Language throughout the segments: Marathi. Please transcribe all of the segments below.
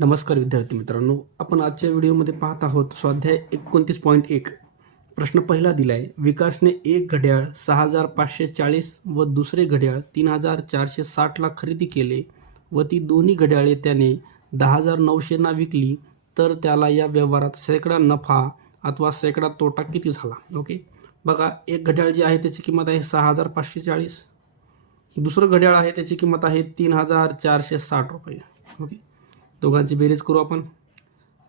नमस्कार विद्यार्थी मित्रांनो, आपण आजच्या व्हिडिओमध्ये पाहत आहोत स्वाध्याय 29.1. प्रश्न पहिला दिला आहे. विकासने एक घड्याळ 6540 व दुसरे घड्याळ 3460 ला खरेदी केले व ती दोन्ही घड्याळे त्याने 10900 विकली, तर त्याला या व्यवहारात सैकडा नफा अथवा सैकडा तोटा किती झाला? ओके, बघा, एक घड्याळ जे आहे त्याची किंमत आहे 6540, दुसरं घड्याळ आहे त्याची किंमत आहे 3460 रुपये. ओके, दोघांची बेरीज करू आपण.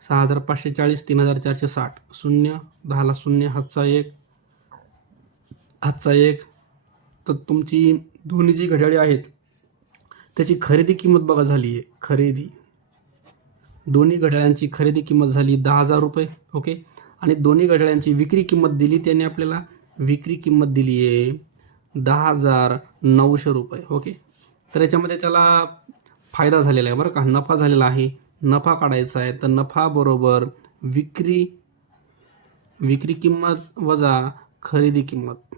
6540 3460, 0 10ला 0, हातचा 1. तर तुमची दोन्ही जी घड्याळे आहेत त्याची खरेदी किंमत बघा झाली आहे. खरेदी दोन्ही घड्याळांची खरेदी किंमत झाली 10,000 रुपये. ओके, आणि दोन्ही घड्याळांची विक्री किंमत दिली त्याने आपल्याला. विक्री किंमत दिली आहे 10,900 रुपये. ओके, तर याच्यामध्ये त्याला फायदा झालेला आहे बरं का, नफा झालेला आहे. नफा काढायचा आहे तर नफा बरोबर विक्री किंमत वजा खरेदी किंमत.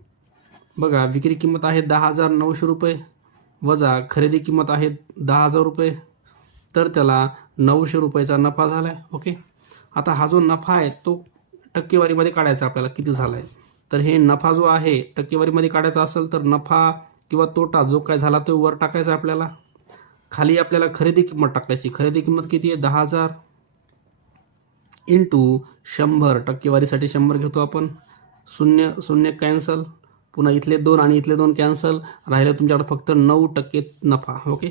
बघा, विक्री किंमत आहे 10,900 रुपये वजा खरेदी किंमत आहे 10,000 रुपये, तर त्याला 900 रुपयाचा नफा झाला आहे. ओके, आता हा जो नफा आहे तो टक्केवारीमध्ये काढायचा आपल्याला, किती झाला आहे. तर हे नफा जो आहे टक्केवारीमध्ये काढायचा असेल तर नफा किंवा तोटा जो काय झाला तो वर टाकायचा आपल्याला. खाली आपल्याला खरेदी किंमत टाकायची. खरेदी किंमत किती आहे? 10,000 इंटू 100. टक्केवारीसाठी 100 घेतो आपण. 0 कॅन्सल, पुन्हा इथले 2 आणि इथले 2 कॅन्सल, राहिलं तुमच्याकडे फक्त 9% नफा. ओके,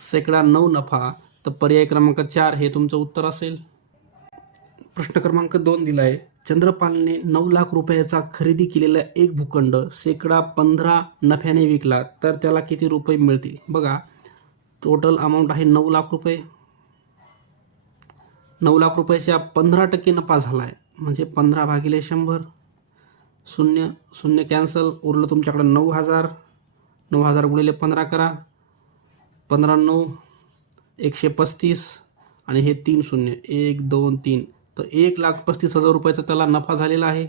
सैकडा 9 नफा. तर पर्याय क्रमांक 4 हे तुमचं उत्तर असेल. प्रश्न क्रमांक 2 दिला आहे. चंद्रपालने 9 लाख रुपयाचा खरेदी केलेला एक भूखंड सैकडा 15 नफ्याने विकला, तर त्याला किती रुपये मिळतील? बघा, टोटल अमाऊंट आहे 9 लाख रुपये. 9 लाख रुपयाच्या 15% नफा झाला आहे, म्हणजे 15 भागिले 100. 0 कॅन्सल, उरलं तुमच्याकडे 9,000. 9,000 गुणिले 15 करा. 15 9 135 आणि हे 3 0 1 2 3, तर 1,35,000 रुपयाचा त्याला नफा झालेला आहे.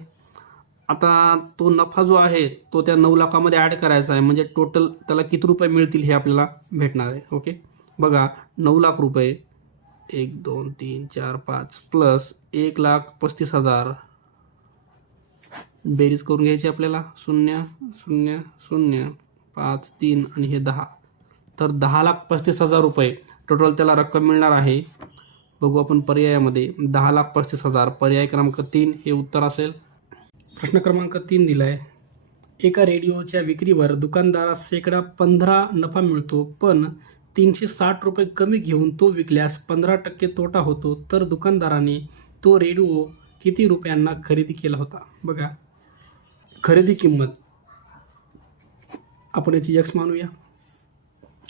आता तो नफा जो आहे तो त्या 9 लाखामध्ये ॲड करायचा आहे, म्हणजे टोटल त्याला किती रुपये मिळतील हे आपल्याला भेटणार आहे. ओके, बघा, 9 लाख रुपये 1 2 3 4 5 प्लस 1,35,000, बेरीज करून घ्यायची आपल्याला. 0 0 0 5 3 आणि हे 10, तर 10,35,000 रुपये टोटल त्याला रक्कम मिळणार आहे. बघू आपण पर्यायामध्ये. 10,35,000 पर्याय क्रमांक 3 हे उत्तर असेल. प्रश्न क्रमांक 3 दिला आहे. एका रेडिओच्या विक्रीवर दुकानदारास सैकडा 15 नफा मिळतो, पण 360 रुपये कमी घेऊन तो विकल्यास 15% तोटा होतो, तर दुकानदाराने तो रेडिओ किती रुपयांना खरेदी केला होता? बघा, खरेदी किंमत आपण याची X मानूया.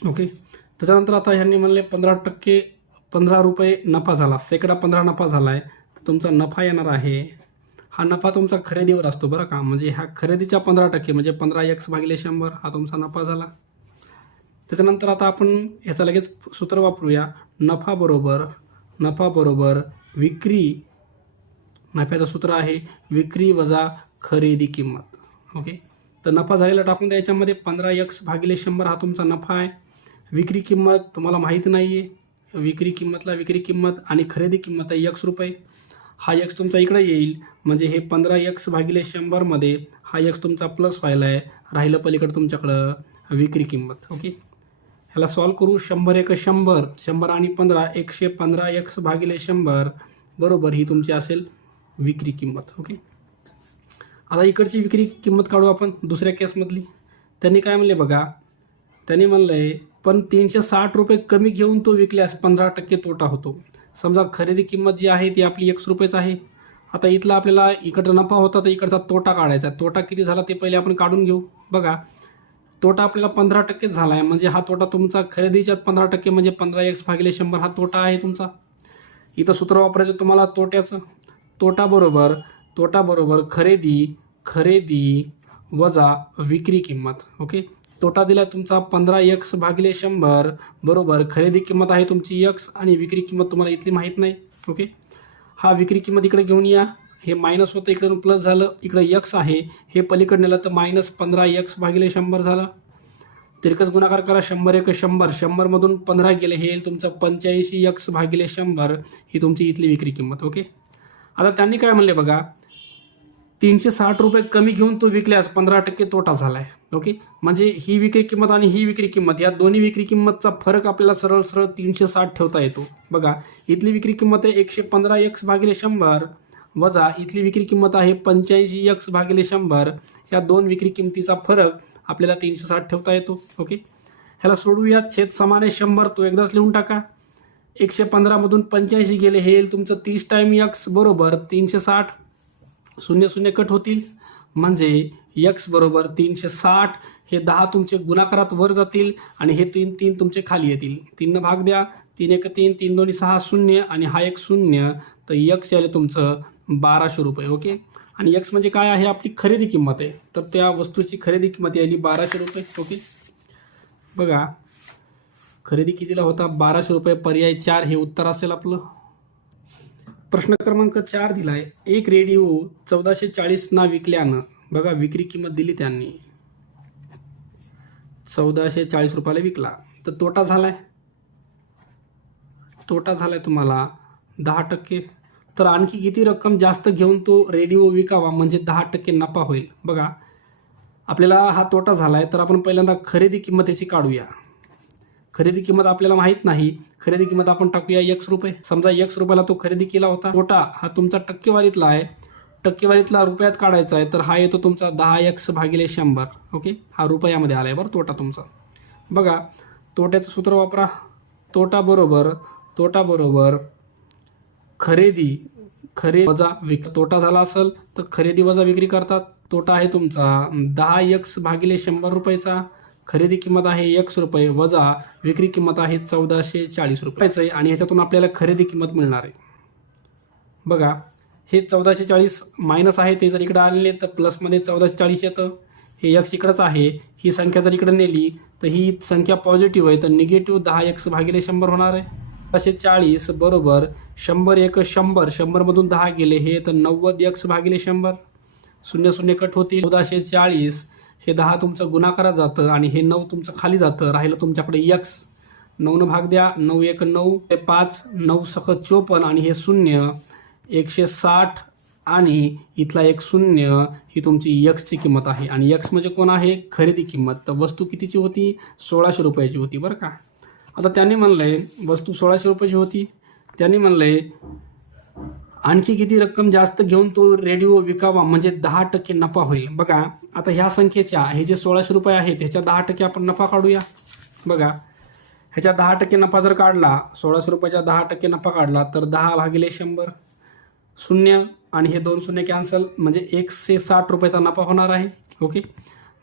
ओके, त्याच्यानंतर आता ह्यांनी म्हणले 15 रुपये नफा झाला, सैकडा 15 नफा झाला आहे, तर तुमचा नफा येणार आहे. हा नफा तुमचा खरेदीवर असतो बरं का, म्हणजे ह्या खरेदीच्या 15% म्हणजे 15x भागिले 100 हा तुमचा नफा झाला. त्याच्यानंतर आता आपण ह्याचा लगेच सूत्र वापरूया. नफा बरोबर विक्री, नफ्याचं सूत्र आहे विक्री वजा खरेदी किंमत. ओके, तर नफा झालेला टाकून द्या याच्यामध्ये. 15x भागिले 100 हा तुमचा नफा आहे. विक्री किंमत तुम्हाला माहीत नाही आहे, विक्री किंमत आणि खरेदी किंमत आहे X रुपये. हा X तुमचा इकडे येईल, म्हणजे हे 15x भागिले 100 मध्ये हा X तुमचा प्लस व्हायला आहे, राहिलं पलीकडे तुमच्याकडं विक्री किंमत. ओके, ह्याला सॉल्व करू. 100 1 100, 100 आणि 15 115x भागिले 100 बरोबर ही तुमची असेल विक्री किंमत. ओके, आता इकडची विक्री किंमत काढू आपण दुसऱ्या केसमधली. त्यांनी काय म्हणले बघा, त्यांनी म्हणलं आहे पण 360 रुपये कमी घेऊन तो विकल्यास 15% तोटा होतो. समजा खरेदी किंमत जी आहे ती आपली X रुपयेच आहे. आता इथला आपल्याला इकडचा नफा होता तर इकडचा तोटा काढायचा. तोटा किती झाला ते पहिले आपण काढून घेऊ. बघा, तोटा आपल्याला 15% झाला आहे, म्हणजे हा तोटा तुमचा खरेदीच्यात 15% म्हणजे 15x भागिले 100 हा तोटा आहे तुमचा. इथं सूत्र वापरायचं तुम्हाला तोट्याचं. तोटा बरोबर खरेदी वजा विक्री किंमत. ओके, तोटा दिला तुमचा 15x भागिले 100 बरोबर खरेदी किंमत आहे तुमची X आणि विक्री किंमत तुम्हाला इथली माहीत नाही. ओके, हा विक्री किंमत इकडे घेऊन या. हे मायनस होतं, इकडे प्लस झालं, इकडे X आहे, हे पलीकडे नेलं तर -15x भागिले 100 झालं. तिरकस गुणाकार करा, 100 एक 100, 100 मधून 15 गेले, हे येईल तुमचं 85x भागिले 100, ही तुमची इथली विक्री किंमत. ओके. आता त्यांनी काय म्हणले बघा, 360 रुपये कमी घेऊन तो विकल्यास 15% तोटा झालाय. ओके. म्हणजे ही विक्री किंमत आणि ही विक्री किंमत, या दोन्ही विक्री किंमतचा फरक आपल्याला सरळ सरळ 360 ठेवता येतो. बघा, इथली विक्री किंमत आहे 115x भागिले 100 वजा इथली विक्री किंमत आहे 85x भागिले 100. या दोन विक्री किंमतीचा फरक आपल्याला 360 ठेवता येतो. ओके. ह्याला सोडूया. छेद समान आहे 100, तो एकदाच लिहून टाका. 115 मधून 85 गेले, हे येईल तुमचं 30 टाइम x बरोबर 360. 0 0 कट होतील, म्हणजे x बरोबर 360. हे 10 तुमचे गुणाकारात वर जातील आणि हे 3 3 तुमचे खाली येतील. 3 भाग द्या. 3 1 3, 3 2 6 0 आणि हा एक 0. तर x आले तुमचं 1200 रुपये. ओके. आणि x म्हणजे काय आहे, आपली खरेदी किंमत आहे. तर त्या वस्तूची खरेदी किंमत आली 1200 रुपये. ओके. बघा, खरेदी कितीला होता, 1200 रुपये. पर्याय 4 हे उत्तर असेल आपलं. प्रश्न क्रमांक 4 दिलाय, एक रेडिओ 1440 ना विकल्यानं, बघा विक्री किंमत दिली त्यांनी, 1440 रुपयाला विकला, तर तोटा झालाय. तोटा झालाय तुम्हाला 10%. तर आणखी किती रक्कम जास्त घेऊन तो रेडिओ विकावा म्हणजे 10% नफा होईल. बघा, आपल्याला हा तोटा झालाय, तर आपण पहिल्यांदा खरेदी किंमत याची काढूया. खरेदी किंमत आपल्याला माहित नाही. खरेदी किंमत आपण टाकूया x रुपये. समजा x रुपयाला तो खरेदी केला होता. तोटा हा तुमचा टक्केवारीतला आहे, टक्केवारीतला रुपयात काढायचा आहे, तर हा येतो तुमचा 10x भागिले 100. ओके. हा रुपयामध्ये आलाय बरं तोटा तुमचा. बघा, तोट्याचं सूत्र वापरा. तोटा बरोबर खरेदी वजा विक्री. तोटा झाला असेल तर खरेदी वजा विक्री करतात. तोटा आहे तुमचा 10x भागिले 100 रुपयाचा. खरेदी किंमत आहे x रुपये वजा विक्री किंमत आहे 1440 रुपयाचं, आणि ह्याच्यातून आपल्याला खरेदी किंमत मिळणार आहे. बघा, हे 1440 मायनस आहे, ते जर इकडे आले तर प्लसमध्ये 1440 येतं. हे x इकडंच आहे. ही संख्या जर इकडे नेली तर ही संख्या पॉझिटिव्ह आहे, तर निगेटिव्ह 10x भागिले 100 होणार आहे. 1440 बरोबर 100 एक 100, 100 मधून 10 गेले, हे तर 90x भागिले 100. 0 0 कट होतील. 1440 हे 10 तुमचं गुणाकारात जातं आणि हे 9 तुमचं खाली जातं. राहिलं तुमच्याकडे x. 9 भाग द्या. 9 1 9, 5 9 6 54 आणि हे 0 160 आणि इथला एक 0 ही तुमची x ची किंमत आहे. आणि x म्हणजे कोण आहे, खरेदी किंमत. तर वस्तू कितीची होती, 1600 रुपयाची होती बरं का. आता त्यांनी म्हणलंय वस्तू 1600 रुपयाची होती. त्यांनी म्हणलंय आणखी किती रक्कम जास्त घेऊन तो रेडिओ विकावा म्हणजे 10% नफा होईल. बघा, आता ह्या संख्येच्या हे जे 1600 रुपये आहेत ह्याच्या 10% आपण नफा काढूया. बघा, ह्याच्या 10% नफा जर काढला, 1600 रुपयाच्या 10% नफा काढला, तर 10 भागिले 100, 0 आणि हे 2 0 कॅन्सल, म्हणजे 160 रुपयाचा नफा होणार आहे. ओके.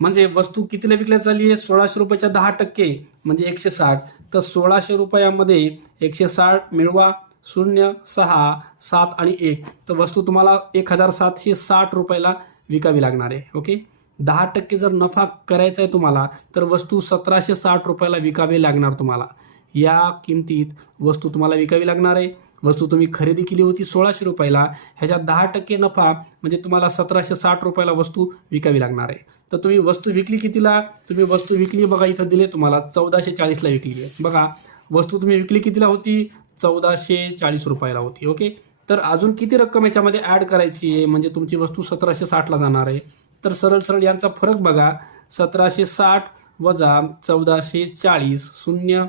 म्हणजे वस्तू कितीला विकल्या झाली आहे, 1600 रुपयाच्या 10% म्हणजे 160. तर 1600 रुपयामध्ये 160 मिळवा. 0 6 7 आणि 1, तर वस्तू तुम्हाला 1760 रुपयाला विकावी लागणार आहे. ओके. 10% जर नफा करायचा आहे तुम्हाला, तर वस्तू 1760 रुपयाला विकावी लागणार तुम्हाला. या किमतीत वस्तू तुम्हाला विकावी लागणार आहे. वस्तू तुम्ही खरेदी केली होती 1600 रुपयाला, ह्याच्या 10% नफा म्हणजे तुम्हाला 1760 रुपयाला वस्तू विकावी लागणार आहे. तर तुम्ही वस्तू विकली कितीला, तुम्ही वस्तू विकली बघा इथं दिले तुम्हाला 1440ला विकली आहे. बघा, वस्तू तुम्ही विकली कितीला होती, 1440 रुपयाला होती. ओके. तर अजून किती रक्कम याच्यामध्ये ॲड करायची आहे म्हणजे तुमची वस्तू 1760ला जाणार आहे. तर सरळ सरळ यांचा फरक बघा, 1760 वजा 1440, 0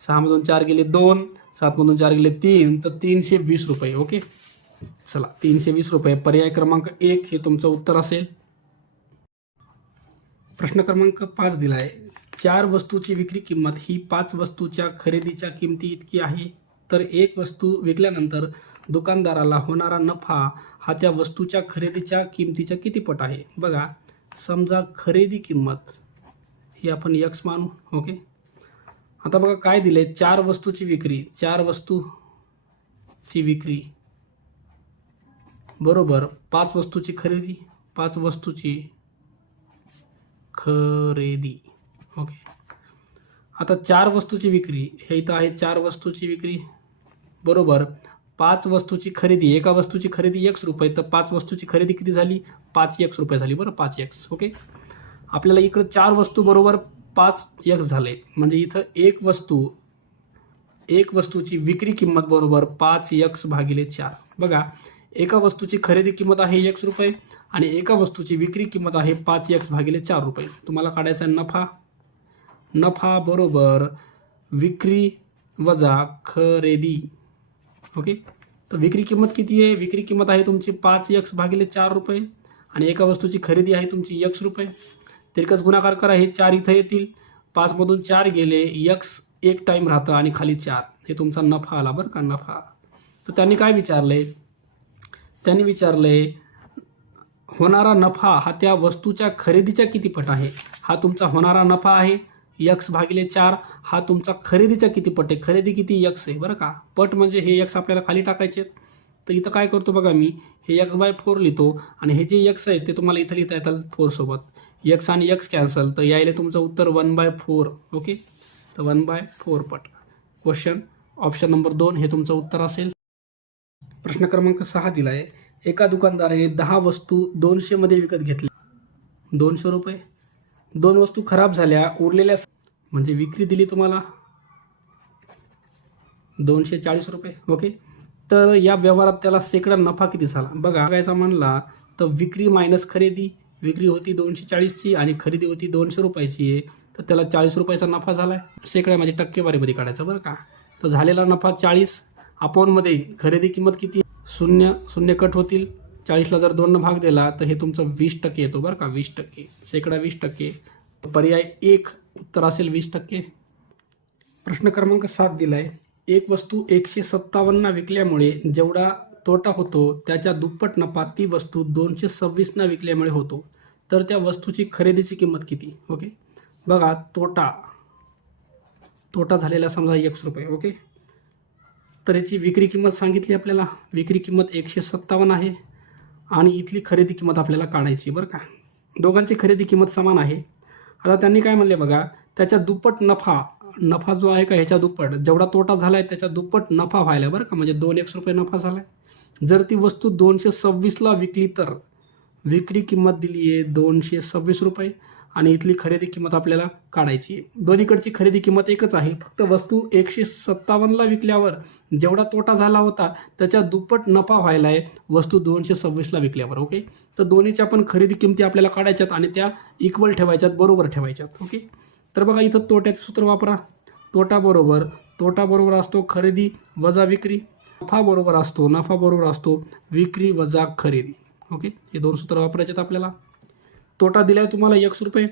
6 मधून 4 गेले 2, 7 मधून 4 गेले 3, तर 320 रुपये. ओके. चला, 320 रुपये. पर्याय क्रमांक 1 हे तुमचं उत्तर असेल. प्रश्न क्रमांक 5 दिलाय, 4 वस्तूची विक्री किंमत ही 5 वस्तूच्या खरेदीच्या किमती इतकी आहे. तर एक वस्तू विकल्यानंतर दुकानदाराला होणारा नफा हा त्या वस्तूच्या खरेदीच्या किमतीच्या किती पट आहे. बघा, समजा खरेदी किंमत ही आपण x मानू. ओके. आता बघा काय दिले, 4 वस्तूची विक्री, 4 वस्तूची विक्री बरोबर 5 वस्तूची खरेदी, 5 वस्तूची खरेदी. ओके. आता 4 वस्तूची विक्री, हे इथं आहे 4 वस्तूची विक्री बरोबर 5 वस्तूची खरेदी. एका वस्तूची खरेदी x रुपये, तर 5 वस्तूची खरेदी किती झाली, 5x रुपये झाली बरं, 5x. ओके. आपल्याला इकडं 4 वस्तू बरोबर 5x झाले, म्हणजे इथं एक वस्तूची विक्री किंमत बरोबर 5x भागिले 4. बघा, एका वस्तूची खरेदी किंमत आहे x रुपये आणि एका वस्तूची विक्री किंमत आहे 5x भागिले 4 रुपये. तुम्हाला काढायचा नफा. नफा बरोबर विक्री वजा खरेदी. ओके, तर विक्री किंमत किती आहे? विक्री किंमत आहे तुमची 5x भागिले 4 रुपये आणि एका वस्तूची खरेदी आहे तुमची x रुपये. तिरकस गुणाकार करा, हे 4 इथं येतील, 5मधून 4 गेले, x एक टाईम राहतं आणि खाली 4. हे तुमचा नफा आला बरं का, नफा. तर त्यांनी काय विचारले? त्यांनी विचारले होणारा नफा हा त्या वस्तूच्या खरेदीच्या किती पट आहे? हा तुमचा होणारा नफा आहे x भागिले 4. हा तुमचा खरेदीचा किती पट आहे? खरेदी किती x आहे बरं का. पट म्हणजे हे x आपल्याला खाली टाकायचे. तर इथं काय करतो बघा, मी हे x/4 लिहितो आणि हे जे x आहे ते तुम्हाला इथं लिहिता येतात 4 सोबत. x आणि x कॅन्सल, तर यायला तुमचं उत्तर 1/4. ओके, तर 1/4 पट. क्वेश्चन ऑप्शन नंबर 2 हे तुमचं उत्तर असेल. प्रश्न क्रमांक 6 दिला आहे. एका दुकानदाराने 10 वस्तू 200 मध्ये विकत घेतल्या, 200 रुपये. 2 वस्तू खराब झाल्या, उरलेल्या म्हणजे विक्री दिली तुम्हाला 240 रुपये. ओके, तर या व्यवहारात त्याला शेकडा नफा किती झाला? बघा, बघायचा म्हणला तर विक्री मायनस खरेदी. विक्री होती 240ची आणि खरेदी होती 200 रुपयाची आहे, तर त्याला 40 रुपयाचा नफा झाला आहे. शेकड्यामध्ये टक्केवारीमध्ये काढायचं बरं का. तर झालेला नफा 40 अपॉनमध्ये खरेदी किंमत किती? 0 कट होतील. 40ला जर 2 भाग दिला तर हे तुमचं 20% येतो बरं का, 20%. शेकडा 20%. पर्याय 1 उत्तर असेल 20%. प्रश्न क्रमांक 7 दिला आहे. एक वस्तू 157 विकल्यामुळे जेवढा तोटा होतो त्याच्या दुप्पट नफा ती वस्तू 226 विकल्यामुळे होतो, तर त्या वस्तूची खरेदीची किंमत किती? ओके, बघा, तोटा झालेला समजा x रुपये. ओके, तर याची विक्री किंमत सांगितली आपल्याला. विक्री किंमत 157 आहे आणि इथली खरेदी किंमत आपल्याला काढायची बरं का. दोघांची खरेदी किंमत समान आहे. आता त्यांनी काय म्हणले बघा, त्याच्या दुप्पट नफा जो आहे का ह्याच्या दुप्पट, जेवढा तोटा झाला आहे त्याच्या दुप्पट नफा व्हायला बरं का, म्हणजे 2x रुपये नफा झाला आहे. जर ती वस्तू 226ला विकली तर विक्री किंमत दिली आहे 226 रुपये आणि इथली खरेदी किंमत आपल्याला काढायची आहे. दोन्हीकडची खरेदी किंमत एकच आहे, फक्त वस्तू 157ला विकल्यावर जेवढा तोटा झाला होता त्याच्या दुप्पट नफा व्हायला आहे वस्तू 226ला विकल्यावर. ओके, तर दोन्हीच्या पण खरेदी किमती आपल्याला काढायच्यात आणि त्या इक्वल ठेवायच्यात, बरोबर ठेवायच्यात. ओके, तर बघा इथं तोट्याचं सूत्र वापरा. तोटा बरोबर असतो खरेदी वजा विक्री. नफा बरोबर असतो विक्री वजा खरेदी. ओके, हे 2 सूत्र वापरायचे आहेत आपल्याला. तोटा दिलाय तुम्हाला x रुपये,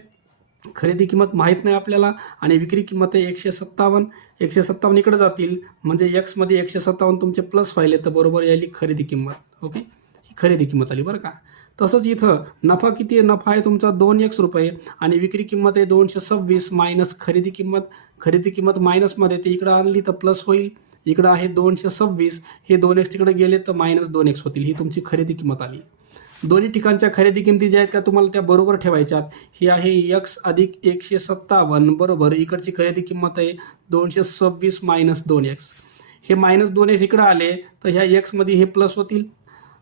खरेदी किंमत माहीत नाही आपल्याला आणि विक्री किंमत आहे 157 इकडे जातील, म्हणजे x मध्ये 157 तुमचे प्लस व्हायले, तर बरोबर यायली खरेदी किंमत. ओके, ही खरेदी किंमत आली बरं का. तसंच इथं नफा किती आहे? नफा आहे तुमचा 2x रुपये आणि विक्री किंमत आहे 226 मायनस खरेदी किंमत मायनसमध्ये ते इकडं आणली तर प्लस होईल. इकडं आहे 226, हे 2x तिकडे गेले तर मायनस 2x होतील. ही तुमची खरेदी किंमत आली. दोन्ही ठिकाणच्या खरेदी किमती ज्या आहेत का तुम्हाला त्या बरोबर ठेवायच्यात. ही आहे x अधिक 157 बरोबर इकडची खरेदी किंमत आहे 226 मायनस 2x. हे मायनस 2x इकडं आले तर ह्या x मध्ये हे प्लस होतील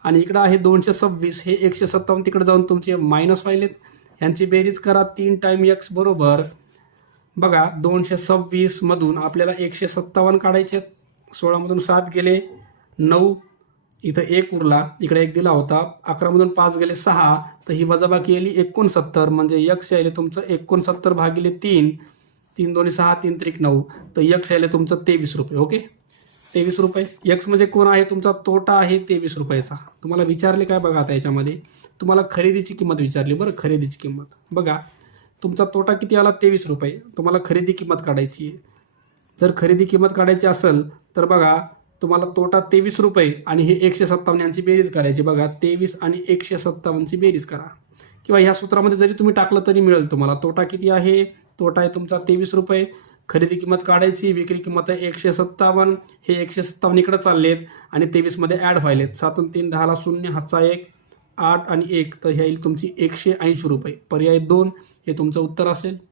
आणि इकडं आहे 226, हे 157 तिकडे जाऊन तुमचे मायनस व्हायलेत. ह्यांची बेरीज करा, 3 टाईम x बरोबर बघा 226 मधून आपल्याला 157 काढायचे. 16मधून 7 गेले 9, इथं 1 उरला, इकडे 1 दिला होता. 11मधून 5 गेले 6, तर ही वजाबाकी आली 69, म्हणजे x यायले तुमचं 69 भागिले 3, 3 2 6, 3 3 9, तर x यायले तुमचं 23 रुपये. ओके, 23 रुपये. x म्हणजे कोण आहे? तुमचा तोटा आहे 23 रुपयाचा. तुम्हाला विचारले काय बघा, आता याच्यामध्ये तुम्हाला खरेदीची किंमत विचारली बरं. खरेदीची किंमत बघा, तुमचा तोटा किती आला? 23 रुपये. तुम्हाला खरेदी किंमत काढायची आहे. जर खरेदी किंमत काढायची असेल तर बघा तुम्हाला तोटा 23 रुपये आणि हे 157 यांची बेरीज करायची. बघा 23 आणि 157ची बेरीज करा, किंवा ह्या सूत्रामध्ये जरी तुम्ही टाकलं तरी मिळेल तुम्हाला. तोटा किती आहे? तोटा आहे तुमचा 23 रुपये. खरेदी किंमत काढायची, विक्री किंमत आहे 157, हे 157 इकडे चाललेत आणि 23 मध्ये ॲड व्हायलेत. 7 आणि 3 10ला 0, हातचा 1, 8 आणि 1, तर ह्या येईल तुमची 180 रुपये. पर्याय 2 हे तुमचं उत्तर असेल.